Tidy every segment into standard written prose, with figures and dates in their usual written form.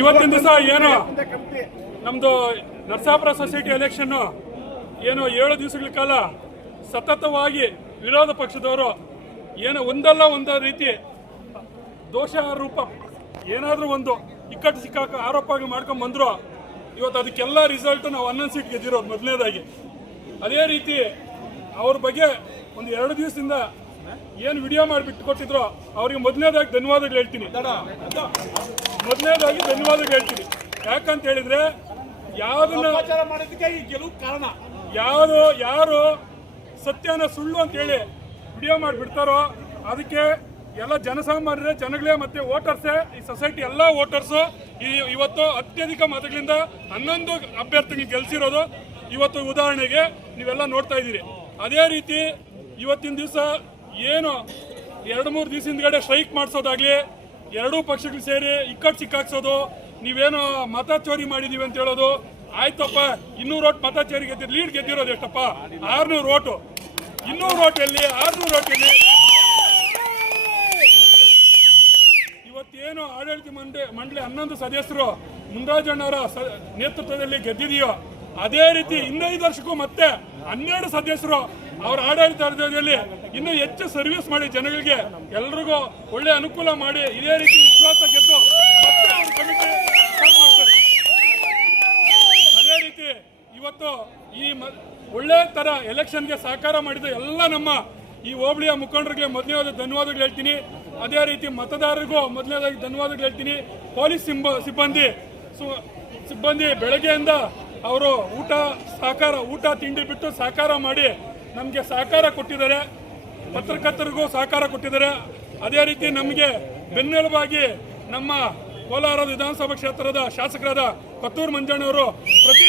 ಇವತ್ತಿನ ದಿವಸ ಏನು ನಮ್ದು ನರಸಾಪುರ ಸೊಸೈಟಿ ಎಲೆಕ್ಷನ್ ಏನು 7 ದಿವಸಗಳ ಕಾಲ ಸತತವಾಗಿ ವಿರೋಧ ಪಕ್ಷದವರು ಏನು ಒಂದಲ್ಲ ಒಂದು ರೀತಿ ದೋಷಾರೋಪ ಏನಾದರೂ ಒಂದು ಇಕ್ಕಟ್ಟು ಸಿಕ್ಕಾಕ ಆರೋಪ ಮಾಡ್ಕೊಂಡು ಬಂದ್ರು. ಇವತ್ತು ಅದಕ್ಕೆಲ್ಲ ರಿಸಲ್ಟ್ ನಾವು 11 ಸೀಟ್ ಗೆದ್ದಿರೋದು ಮೊದಲನೇದಾಗಿ. ಅದೇ ರೀತಿ ಅವ್ರ ಬಗ್ಗೆ ಒಂದು 2 ದಿವಸದಿಂದ ಏನು ವಿಡಿಯೋ ಮಾಡಿಬಿಟ್ಟು ಕೊಟ್ಟಿದ್ರು ಅವ್ರಿಗೆ ಮೊದಲನೇದಾಗಿ ಧನ್ಯವಾದಗಳು ಹೇಳ್ತೀನಿ. ಯಾಕಂತ ಹೇಳಿದ್ರೆ ಯಾರು ಸತ್ಯನ ಸುಳ್ಳು ಅಂತ ಹೇಳಿ ವಿಡಿಯೋ ಮಾಡಿಬಿಡ್ತಾರೋ ಅದಕ್ಕೆ ಎಲ್ಲ ಜನಸಾಮಾನ್ಯರೇ ಜನಗಳೇ ಮತ್ತೆ ವೋಟರ್ಸೇ ಈ ಸೊಸೈಟಿ ಎಲ್ಲ ವೋಟರ್ಸು ಇವತ್ತು ಅತ್ಯಧಿಕ ಮತಗಳಿಂದ 11 ಅಭ್ಯರ್ಥಿಗೆ ಗೆಲ್ಸಿರೋದು. ಇವತ್ತು ಉದಾಹರಣೆಗೆ ನೀವೆಲ್ಲ ನೋಡ್ತಾ ಇದ್ದೀರಿ. ಅದೇ ರೀತಿ ಇವತ್ತಿನ ದಿವಸ ಏನು 2-3 ದಿವಸ ಹಿಂದ್ಗಡೆ ಸ್ಟ್ರೈಕ್ ಮಾಡಿಸೋದಾಗ್ಲಿ, 2 ಪಕ್ಷಗಳು ಸೇರಿ ಇಕ್ಕಟ್ಟು ಸಿಕ್ಕಾಕ್ಸೋದು, ನೀವೇನೋ ಮತ ಚೋರಿ ಮಾಡಿದೀವಿ ಅಂತ ಹೇಳೋದು. ಆಯ್ತಪ್ಪ, 200 ಓಟ್ ಮತ ಚೋರಿ ಲೀಡ್ ಗೆದ್ದಿರೋದು ಎಷ್ಟಪ್ಪ? 600 ಓಟು. 200 ಓಟ್ ಎಲ್ಲಿ? 600 ಓಟ್ ಎಲ್ಲಿ? ಇವತ್ತೇನು ಆಡಳಿತ ಮಂಡಳಿ 11 ಸದಸ್ಯರು ಮುಂದಾಜಣ್ಣವರ ನೇತೃತ್ವದಲ್ಲಿ ಗೆದ್ದಿದೆಯೋ ಅದೇ ರೀತಿ 5 ವರ್ಷಕ್ಕೂ ಮತ್ತೆ 12 ಸದಸ್ಯರು ಅವರ ಆಡಳಿತದಲ್ಲಿ ಇನ್ನೂ ಹೆಚ್ಚು ಸರ್ವಿಸ್ ಮಾಡಿ ಜನಗಳಿಗೆ ಎಲ್ರಿಗೂ ಒಳ್ಳೆ ಅನುಕೂಲ ಮಾಡಿ ಇದೇ ರೀತಿ ವಿಶ್ವಾಸ ಗೆದ್ದು ಮತ್ತೆ ಅವ್ರ ಕಮಿಟಿ ಮಾಡ್ತಾರೆ. ಅದೇ ರೀತಿ ಇವತ್ತು ಈ ಒಳ್ಳೆ ತರ ಎಲೆಕ್ಷನ್ಗೆ ಸಹಕಾರ ಮಾಡಿದ ಎಲ್ಲ ನಮ್ಮ ಈ ಹೋಬಳಿಯ ಮುಖಂಡರಿಗೆ ಮೊದಲನೇದಾಗಿ ಧನ್ಯವಾದಗಳು ಹೇಳ್ತೀನಿ. ಅದೇ ರೀತಿ ಮತದಾರರಿಗೂ ಮೊದಲನೇದಾಗಿ ಧನ್ಯವಾದಗಳು ಹೇಳ್ತೀನಿ. ಪೊಲೀಸ್ ಸಿಬ್ಬಂದಿ ಬೆಳಗ್ಗೆಯಿಂದ ಅವರು ಊಟ ತಿಂಡಿ ಬಿಟ್ಟು ಸಹಕಾರ ಮಾಡಿ ನಮಗೆ ಸಹಕಾರ ಕೊಟ್ಟಿದ್ದಾರೆ. ಪತ್ರಕರ್ತರಿಗೂ ಸಹಕಾರ ಕೊಟ್ಟಿದ್ದಾರೆ. ಅದೇ ರೀತಿ ನಮಗೆ ಬೆನ್ನೆಲುಬಾಗಿ ನಮ್ಮ ಕೋಲಾರ ವಿಧಾನಸಭಾ ಕ್ಷೇತ್ರದ ಶಾಸಕರಾದ ಕೊತ್ತೂರು ಮಂಜಣ್ಣವರು ಪ್ರತಿ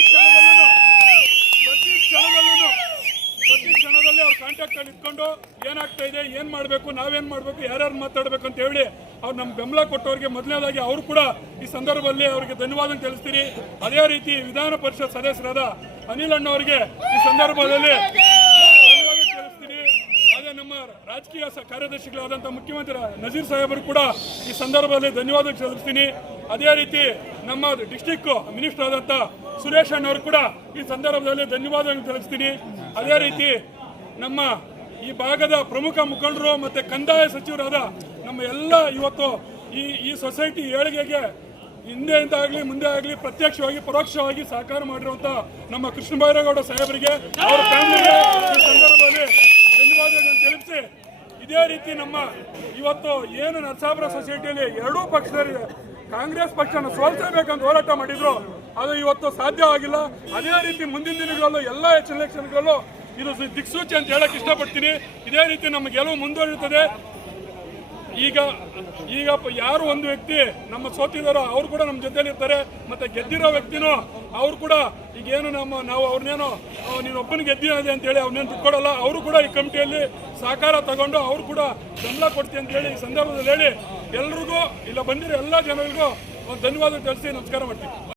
ಕ್ಷಣದಲ್ಲಿ ಅವ್ರ ಕಾಂಟ್ಯಾಕ್ಟ್ ಅಲ್ಲಿ ಇಟ್ಕೊಂಡು ಏನಾಗ್ತಾ ಇದೆ, ಏನ್ ಮಾಡಬೇಕು, ನಾವೇನ್ ಮಾಡಬೇಕು, ಯಾರ್ಯಾರು ಮಾತಾಡಬೇಕು ಅಂತ ಹೇಳಿ ಅವ್ರು ನಮ್ಮ ಬೆಂಬಲ ಕೊಟ್ಟವರಿಗೆ ಮೊದಲನೇದಾಗಿ ಅವರು ಕೂಡ ಈ ಸಂದರ್ಭದಲ್ಲಿ ಅವರಿಗೆ ಧನ್ಯವಾದ ತಿಳಿಸ್ತೀನಿ. ಅದೇ ರೀತಿ ವಿಧಾನ ಪರಿಷತ್ ಸದಸ್ಯರಾದ ಅನಿಲ್ ಅಣ್ಣವರಿಗೆ ಈ ಸಂದರ್ಭದಲ್ಲಿ ಧನ್ಯವಾದ ತಿಳಿಸ್ತೀನಿ. ಅದೇ ನಮ್ಮ ರಾಜಕೀಯ ಕಾರ್ಯದರ್ಶಿಗಳಾದಂಥ ಮುಖ್ಯಮಂತ್ರಿ ನಜೀರ್ ಸಾಹೇಬರು ಕೂಡ ಈ ಸಂದರ್ಭದಲ್ಲಿ ಧನ್ಯವಾದ ತಿಳಿಸ್ತೀನಿ. ಅದೇ ರೀತಿ ನಮ್ಮ ಡಿಸ್ಟಿಕ್ ಮಿನಿಸ್ಟರ್ ಆದಂಥ ಸುರೇಶ್ ಅಣ್ಣವರು ಕೂಡ ಈ ಸಂದರ್ಭದಲ್ಲಿ ಧನ್ಯವಾದ ತಿಳಿಸ್ತೀನಿ. ಅದೇ ರೀತಿ ನಮ್ಮ ಈ ಭಾಗದ ಪ್ರಮುಖ ಮುಖಂಡರು ಮತ್ತೆ ಕಂದಾಯ ಸಚಿವರಾದ ನಮ್ಮ ಎಲ್ಲ ಇವತ್ತು ಈ ಸೊಸೈಟಿ ಏಳಿಗೆಗೆ ಹಿಂದೆಯಿಂದ ಆಗಲಿ ಮುಂದೆ ಆಗಲಿ ಪ್ರತ್ಯಕ್ಷವಾಗಿ ಪರೋಕ್ಷವಾಗಿ ಸಹಕಾರ ಮಾಡಿರುವಂತ ನಮ್ಮ ಕೃಷ್ಣ ಬೈರೇಗೌಡ ಸಾಹೇಬರಿಗೆ ಅವರ ಫ್ಯಾಮಿಲಿಗೆ ಈ ಸಂದರ್ಭದಲ್ಲಿ ಧನ್ಯವಾದಗಳನ್ನು ತಿಳಿಸಿ, ಇದೇ ರೀತಿ ನಮ್ಮ ಇವತ್ತು ಏನು ನರಸಾಪುರ ಸೊಸೈಟಿಯಲ್ಲಿ 2 ಪಕ್ಷದಲ್ಲಿ ಕಾಂಗ್ರೆಸ್ ಪಕ್ಷನ ಸೋಲಿಸಬೇಕಂತ ಹೋರಾಟ ಮಾಡಿದ್ರು, ಅದು ಇವತ್ತು ಸಾಧ್ಯ ಆಗಿಲ್ಲ. ಅದೇ ರೀತಿ ಮುಂದಿನ ದಿನಗಳಲ್ಲೂ ಎಲ್ಲ ಎಲೆಕ್ಷನ್ಗಳಲ್ಲೂ ಇದು ದಿಕ್ಸೂಚಿ ಅಂತ ಹೇಳಕ್ ಇಷ್ಟಪಡ್ತೀನಿ. ಇದೇ ರೀತಿ ನಮ್ಮ ಗೆಲುವು ಮುಂದುವರಿಯುತ್ತದೆ. ಈಗ ಯಾರು ಒಂದು ವ್ಯಕ್ತಿ ನಮ್ಮ ಸೋತಿದಾರೋ ಅವ್ರು ಕೂಡ ನಮ್ಮ ಜೊತೆಲಿ ಇರ್ತಾರೆ. ಮತ್ತೆ ಗೆದ್ದಿರೋ ವ್ಯಕ್ತಿನೂ ಅವ್ರು ಕೂಡ ಈಗೇನು ನಾವು ಅವ್ರನ್ನೇನೋ ನೀನೊಬ್ಬನಿಗೆ ಗೆದ್ದಿದೆ ಅಂತ ಹೇಳಿ ಅವ್ರನ್ನೇನು ಬಿಟ್ಕೊಡಲ್ಲ. ಅವರು ಕೂಡ ಈ ಕಮಿಟಿಯಲ್ಲಿ ಸಹಕಾರ ತಗೊಂಡು ಅವ್ರು ಕೂಡ ಬೆಂಬಲ ಕೊಡ್ತೀವಿ ಅಂತ ಹೇಳಿ ಈ ಸಂದರ್ಭದಲ್ಲಿ ಹೇಳಿ ಎಲ್ರಿಗೂ ಇಲ್ಲ ಬಂದಿರೋ ಎಲ್ಲ ಜನರಿಗೂ ಧನ್ಯವಾದ ತಿಳಿಸಿ ನಮಸ್ಕಾರ ಮಾಡ್ತೀನಿ.